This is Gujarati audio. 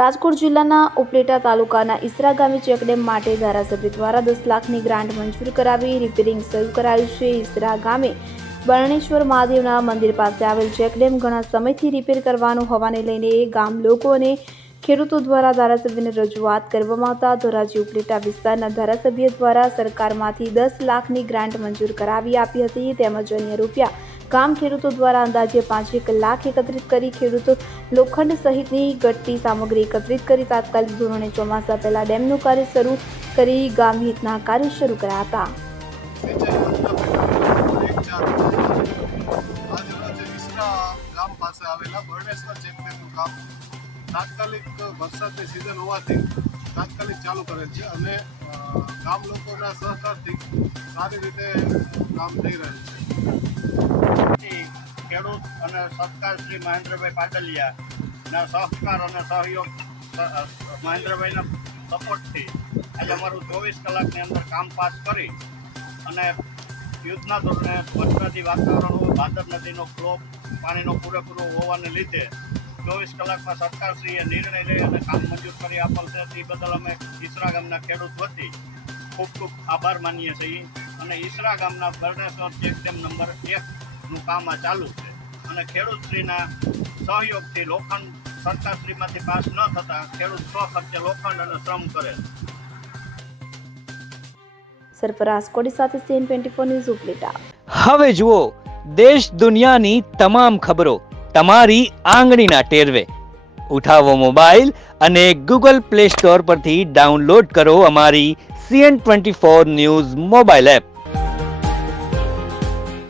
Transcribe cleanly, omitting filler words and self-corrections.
રાજકોટ જિલ્લાના ઉપલેટા તાલુકાના ઈસરા ગામે ચેકડેમ માટે ધારાસભ્ય દ્વારા 10 લાખની ગ્રાન્ટ મંજૂર કરાવી રિપેરિંગ શરૂ કરાયું છે. ઈસરા ગામે બરણેશ્વર મહાદેવના મંદિર પાસે આવેલ ચેકડેમ ઘણા સમયથી રિપેર કરવાનું હોવાને લઈને ગામ લોકો અને ખેડૂતો દ્વારા ધારાસભ્યને રજૂઆત કરવામાં આવતા ધોરાજી ઉપલેટા વિસ્તારના ધારાસભ્ય દ્વારા સરકારમાંથી 10 લાખની ગ્રાન્ટ મંજૂર કરાવી આપી હતી. તેમજ અન્ય રૂપિયા ગામ ખેડૂતો દ્વારા અંદાજે 5 લાખ એકત્રિત કરી ખેડૂતો લોખંડ સહિતની ઘટતી સામગ્રી એકત્રિત કરી તાત્કાલિક ધોરણે ચોમાસા પહેલા ડેમનું કાર્ય શરૂ કરી ગામ હિતના કાર્ય શરૂ કર્યા હતા. ગામ પાસે આવેલા બરણેશ્વર ચેકડેમનું કામ તાત્કાલિક વરસાદની સિઝન હોવાથી તાત્કાલિક ચાલુ કરેલ છે અને ગામ લોકોના સહકારથી સારી રીતે કામ થઈ રહ્યું છે. ખેડૂત અને સરકાર શ્રી મહેન્દ્રભાઈ પાટલિયાના સહકાર અને સહયોગ મહેન્દ્રભાઈના સપોર્ટથી આજે અમારું 24 કલાકની અંદર કામ પાસ કરી અને યુદ્ધના ધોરણે વરસાદી વાતાવરણ હોય, ભાદર નદીનો ફ્લો પાણીનો પૂરેપૂરો હોવાને લીધે 24 કલાકમાં સરકારશ્રીએ નિર્ણય લઈ અને કામ મંજૂર કરી આપેલ છે. તે બદલ અમે ઈસરા ગામના ખેડૂત વતી ખૂબ ખૂબ આભાર માનીએ છીએ અને ઈસરા ગામના બરણેશ્વર ચેકડેમ નંબર 1નું કામ આ ચાલુ છે અને ખેડૂતશ્રીના સહયોગથી લોખંડ સરકારશ્રીમાંથી પાસ ન થતાં ખેડૂત સ્વખર્ચે લોખંડ અને શ્રમ કરે. સરફરાઝ કોડી સાથે CN24 ન્યૂઝ ઉપલેટા. હવે જુઓ દેશ દુનિયાની તમામ ખબરો તમારી આંગળીના ટેરવે. ઉઠાવો મોબાઈલ અને Google Play Store પરથી ડાઉનલોડ કરો અમારી CN24 ન્યૂઝ મોબાઈલ એપ.